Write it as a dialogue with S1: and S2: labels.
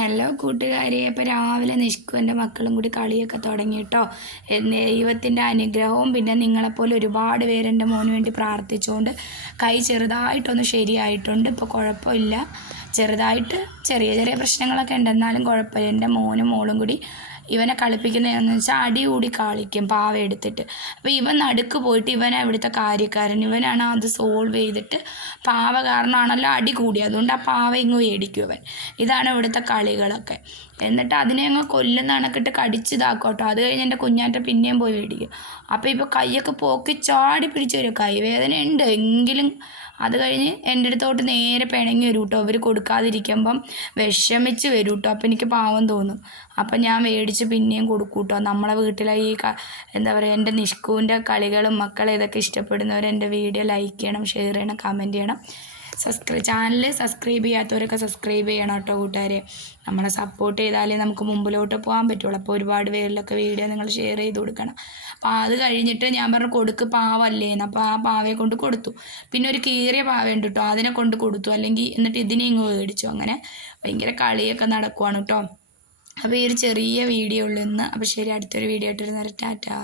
S1: Hello കൂട്ടുകാരെ. ഇപ്പോൾ രാവിലെ നിഷ്കു എന്റെ മക്കളും കൂടി കളിയൊക്കെ തുടങ്ങി കേട്ടോ ദൈവത്തിന്റെ അനുഗ്രഹവും പിന്നെ നിങ്ങളെപ്പോലെ ഒരുപാട് പേര് എന്റെ മോന് വേണ്ടി പ്രാർത്ഥിച്ചുകൊണ്ട് കൈ ചെറുതായിട്ടൊന്ന് ശരിയായിട്ടുണ്ട്. ഇപ്പോൾ കുഴപ്പമില്ല. ചെറുതായിട്ട് ചെറിയ ചെറിയ പ്രശ്നങ്ങളൊക്കെ ഉണ്ട്. എന്നാലും കുഴപ്പമില്ല. എന്റെ മോനും മോളും കൂടി ഇവനെ കളിപ്പിക്കുന്നതെന്ന് വെച്ചാൽ അടി കൂടി കളിക്കും പാവ എടുത്തിട്ട്. അപ്പോൾ ഇവൻ നടുക്ക് പോയിട്ട് ഇവനെ ഇവിടുത്തെ കാര്യക്കാരൻ ഇവനാണ് അത് സോൾവ് ചെയ്തിട്ട് പാവ കാരണമാണല്ലോ അടി കൂടി അതുകൊണ്ട് ആ പാവ ഇങ്ങ് മേടിക്കും ഇവൻ. ഇതാണ് ഇവിടുത്തെ കളികളൊക്കെ. എന്നിട്ട് അതിനെ അങ്ങ് കൊല്ലുന്ന കണക്കിട്ട് കടിച്ചിതാക്കും കേട്ടോ അത് കഴിഞ്ഞ് എന്റെ കുഞ്ഞാറ്റ പിന്നെയും പോയി മേടിക്കും അപ്പോൾ ഇപ്പോൾ കൈയൊക്കെ പോക്കി ചാടി പിടിച്ച് വരും കൈവേദന ഉണ്ട് എങ്കിലും അത് കഴിഞ്ഞ് എന്റെ അടുത്തോട്ട് നേരെ പിണങ്ങി വരും കേട്ടോ അവർ കൊടുക്കാതിരിക്കുമ്പം വിഷമിച്ച് വരും കേട്ടോ അപ്പോൾ എനിക്ക് പാവം തോന്നും. അപ്പം ഞാൻ മേടിച്ച് പിന്നെയും കൊടുക്കും കേട്ടോ നമ്മളെ വീട്ടിലെ ഈ എന്താ പറയുക എന്റെ നിഷ്കുവിന്റെ കളികളും മക്കളെ ഇതൊക്കെ ഇഷ്ടപ്പെടുന്നവർ എന്റെ വീഡിയോ ലൈക്ക് ചെയ്യണം ഷെയർ ചെയ്യണം കമന്റ് ചെയ്യണം. സബ്സ്ക്രൈബ് ചാനൽ സബ്സ്ക്രൈബ് ചെയ്യാത്തവരൊക്കെ സബ്സ്ക്രൈബ് ചെയ്യണം കേട്ടോ കൂട്ടുകാരെ. നമ്മളെ സപ്പോർട്ട് ചെയ്താലേ നമുക്ക് മുമ്പിലോട്ട് പോകാൻ പറ്റുള്ളൂ. അപ്പോൾ ഒരുപാട് പേരിലൊക്കെ വീഡിയോ നിങ്ങൾ ഷെയർ ചെയ്ത് കൊടുക്കണം. അപ്പോൾ അത് കഴിഞ്ഞിട്ട് ഞാൻ പറഞ്ഞു കൊടുക്ക് പാവല്ലേന്ന് അപ്പോൾ ആ പാവയെ കൊണ്ട് കൊടുത്തു. പിന്നെ ഒരു കീറിയ പാവയുണ്ട് കേട്ടോ. അതിനെ കൊണ്ട് കൊടുത്തു. അല്ലെങ്കിൽ എന്നിട്ട് ഇതിനെ ഇങ്ങ് മേടിച്ചു. അങ്ങനെ ഭയങ്കര കളിയൊക്കെ നടക്കുവാണ് കേട്ടോ. അപ്പോൾ ഈ ഒരു ചെറിയ വീഡിയോ ഉള്ളിൽ നിന്ന് അപ്പോൾ ശരി അടുത്തൊരു വീഡിയോ ആയിട്ടൊരു നേരം ടാറ്റാ.